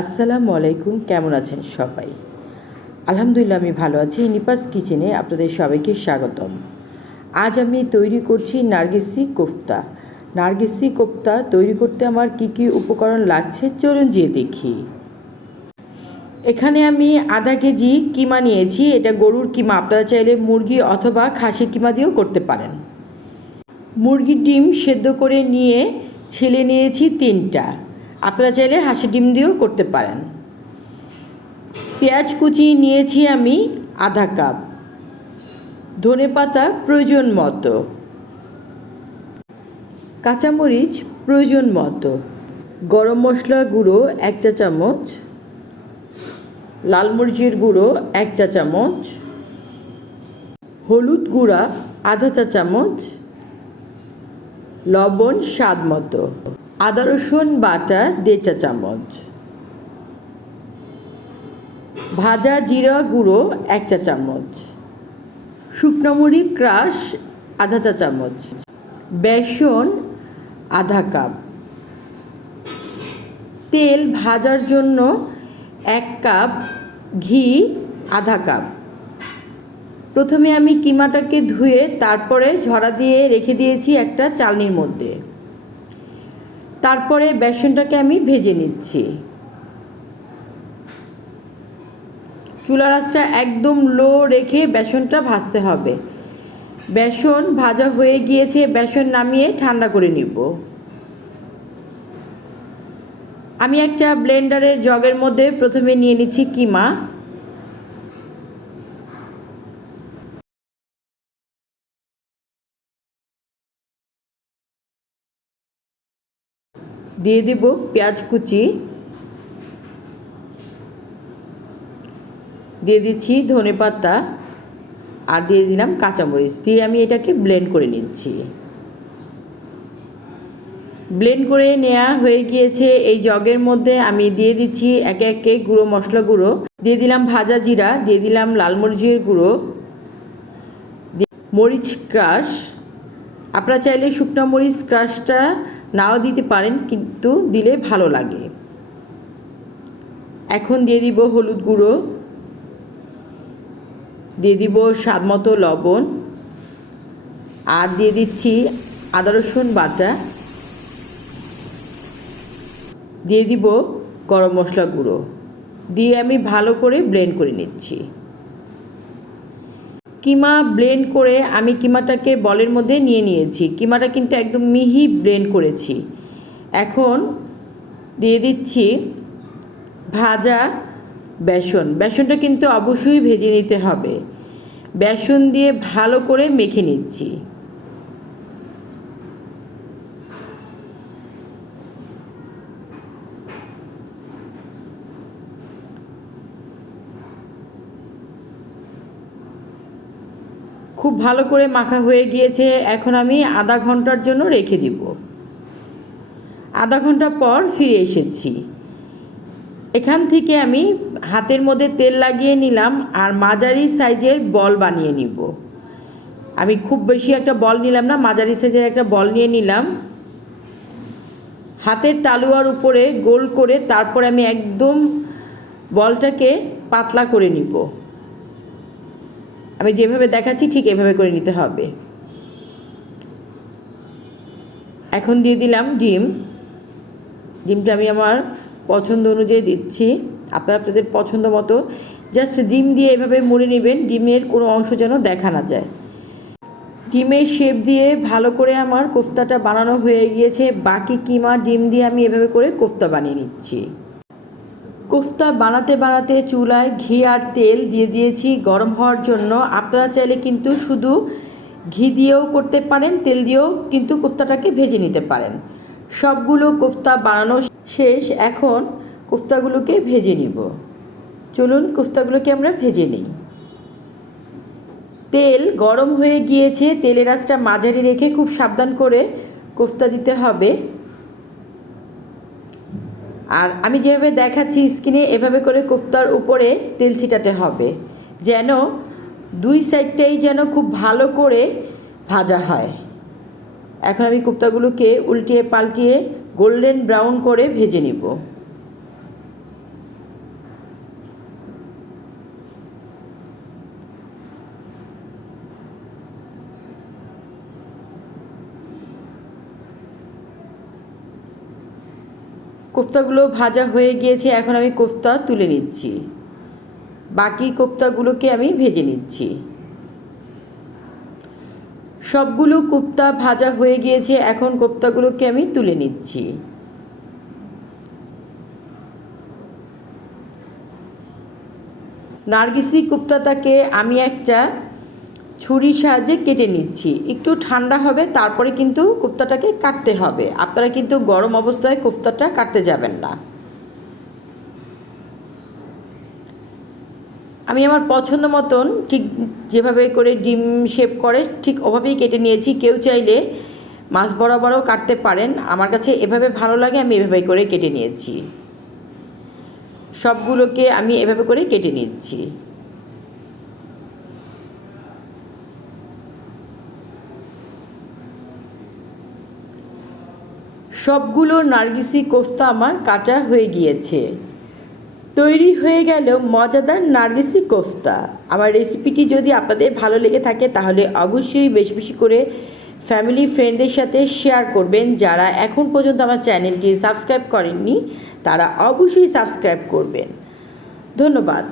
আসসালামু আলাইকুম, কেমন আছেন সবাই? আলহামদুলিল্লাহ আমি ভালো আছি। নিপাস কিচেনে আপনাদের সবাইকে স্বাগতম। আজ আমি তৈরি করছি নার্গিসি কোফতা। নার্গিসি কোফতা তৈরি করতে আমার কি কি উপকরণ লাগছে চলুন যেয়ে দেখি। এখানে আমি আধা কেজি কিমা নিয়েছি। এটা গরুর কিমা, আপনারা চাইলে মুরগি অথবা খাসির কিমা দিয়েও করতে পারেন। মুরগির ডিম সেদ্ধ করে নিয়ে ছেলে নিয়েছি 3টা। আপনারা চাইলে হাঁসের ডিম দিয়েও করতে পারেন। পেঁয়াজ কুচি নিয়েছি আমি আধা কাপ, ধনেপাতা প্রয়োজন মতো, কাঁচামরিচ প্রয়োজন মতো, গরম মশলা গুঁড়ো 1 চা চামচ, লাল মরিচের গুঁড়ো 1 চা চামচ, হলুদ গুঁড়া আধা চা চামচ, লবণ স্বাদ মতো, আদা রসুন বাটা 1.5 চা চামচ, ভাজা জিরা গুঁড়ো 1 চা চামচ, শুকনো মরিচ ক্রাশ আধা চা চামচ, বেসন আধা কাপ, তেল ভাজার জন্য 1 কাপ, ঘি আধা কাপ। প্রথমে আমি কিমাটাকে ধুয়ে তারপরে ঝরা দিয়ে রেখে দিয়েছি একটা চালনির মধ্যে। তারপরে বেসনটাকে আমি ভেজে নিচ্ছি। চুলার আঁচটা একদম লো রেখে বেসনটা ভাজতে হবে। বেসন ভাজা হয়ে গিয়েছে, বেসন নামিয়ে ঠান্ডা করে নিব। আমি একটা ব্লেন্ডারের জগের মধ্যে প্রথমে নিয়ে নিচ্ছি কিমা। দিয়ে দিব পেঁয়াজ কুচি, দিয়ে দিচ্ছি ধনেপাতা আর দিয়ে দিলাম কাঁচামরিচ, দিয়ে আমি এটাকে ব্লেন্ড করে নিচ্ছি। ব্লেন্ড করে নেওয়া হয়ে গিয়েছে। এই জগের মধ্যে আমি দিয়ে দিচ্ছি একে একে গুঁড়ো মশলা গুঁড়ো, দিয়ে দিলাম ভাজা জিরা, দিয়ে দিলাম লাল মরিচের গুঁড়ো, মরিচ ক্রাশ। আপনারা চাইলে শুকনো মরিচ ক্রাশটা নাও দিতে পারেন, কিন্তু দিলে ভালো লাগে। এখন দিয়ে দিব হলুদ গুঁড়ো, দিয়ে দিব স্বাদ মতো লবণ, আর দিয়ে দিচ্ছি আদা রসুন বাটা, দিয়ে দিব গরম মশলা গুঁড়ো, দিয়ে আমি ভালো করে ব্লেন্ড করে নিচ্ছি। কিমা ব্লেন্ড করে আমি কিমাটাকে বলের মধ্যে নিয়ে নিয়েছি। কিমাটা কিন্তু একদম মিহি ব্লেন্ড করেছি। এখন দিয়ে দিচ্ছি ভাজা বেসন। বেসনটা কিন্তু অবশ্যই ভেজে নিতে হবে। বেসন দিয়ে ভালো করে মেখে নিচ্ছি। খুব ভালো করে মাখা হয়ে গিয়েছে। এখন আমি আধা ঘন্টার জন্য রেখে দিব। আধা ঘন্টা পর ফিরে এসেছি। এখান থেকে আমি হাতের মধ্যে তেল লাগিয়ে নিলাম আর মাঝারি সাইজের বল বানিয়ে নিব। আমি খুব বেশি একটা বল নিলাম না, মাঝারি সাইজের একটা বল নিয়ে নিলাম। হাতের তালুয়ার উপরে গোল করে তারপরে আমি একদম বলটাকে পাতলা করে নিব। আমি যেভাবে দেখাচ্ছি ঠিক এভাবে করে নিতে হবে। এখন দিয়ে দিলাম ডিম। ডিমটা আমি আমার পছন্দ অনুযায়ী দিচ্ছি। আপনারা আপনাদের পছন্দ মতো জাস্ট ডিম দিয়ে এভাবে মুড়ে নেবেন, ডিমের কোনো অংশ যেন দেখা না যায়। ডিমের শেপ দিয়ে ভালো করে আমার কোফতাটা বানানো হয়ে গিয়েছে। বাকি কিমা ডিম দিয়ে আমি এভাবে করে কোফতা বানিয়ে নিচ্ছি। কোফতা বানাতে বানাতে চুলায় ঘি আর তেল দিয়ে দিয়েছি গরম হওয়ার জন্য। আপনারা চাইলে কিন্তু শুধু ঘি দিয়েও করতে পারেন, তেল দিয়েও কিন্তু কোফতাটাকে ভেজে নিতে পারেন। সবগুলো কোফতা বানানো শেষ। এখন কোফতাগুলোকে ভেজে নিব। চলুন কোফতাগুলোকে আমরা ভেজে নিই। তেল গরম হয়ে গিয়েছে। তেলের আঁচটা মাঝারি রেখে খুব সাবধান করে কোফতা দিতে হবে। আর আমি যেভাবে দেখাচ্ছি স্ক্রিনে, এভাবে করে কোফতার উপরে তেল ছিটাতে হবে, যেন দুই সাইডটাই যেন খুব ভালো করে ভাজা হয়। এখন আমি কোফতাগুলোকে উল্টিয়ে পাল্টিয়ে গোল্ডেন ব্রাউন করে ভেজে নিব। কোফতাগুলো ভাজা হয়ে গিয়েছে, এখন আমি কোফতা তুলে নিচ্ছি। বাকি কোফতাগুলোকে আমি ভেজে নিচ্ছি। সবগুলো কোফতা ভাজা হয়ে গিয়েছে, এখন কোফতাগুলোকে আমি তুলে নিচ্ছি। নারগিসি কোফতাটাকে আমি একটা ছুরির সাহায্যে কেটে নিচ্ছি। একটু ঠান্ডা হবে, তারপরে কিন্তু কোফতাটাকে কাটতে হবে। আপনারা কিন্তু গরম অবস্থায় কোফতাটা কাটতে যাবেন না। আমি আমার পছন্দ মতন ঠিক যেভাবে করে ডিম শেপ করে ঠিক ওভাবেই কেটে নিয়েছি। কেউ চাইলে মাছ বরাবরও কাটতে পারেন, আমার কাছে এভাবে ভালো লাগে, আমি এভাবে করে কেটে নিয়েছি। সবগুলোকে আমি এভাবে করে কেটে নিচ্ছি। সবগুলো নারগিসি কোফতা আমার কাটা হয়ে গিয়েছে। তৈরি হয়ে গেল মজাদার নারগিসি কোফতা। আমার রেসিপিটি যদি আপনাদের ভালো লেগে থাকে তাহলে অবশ্যই বেশি বেশি করে ফ্যামিলি ফ্রেন্ডদের সাথে শেয়ার করবেন। যারা এখন পর্যন্ত আমার চ্যানেলটি সাবস্ক্রাইব করেননি তারা অবশ্যই সাবস্ক্রাইব করবেন। ধন্যবাদ।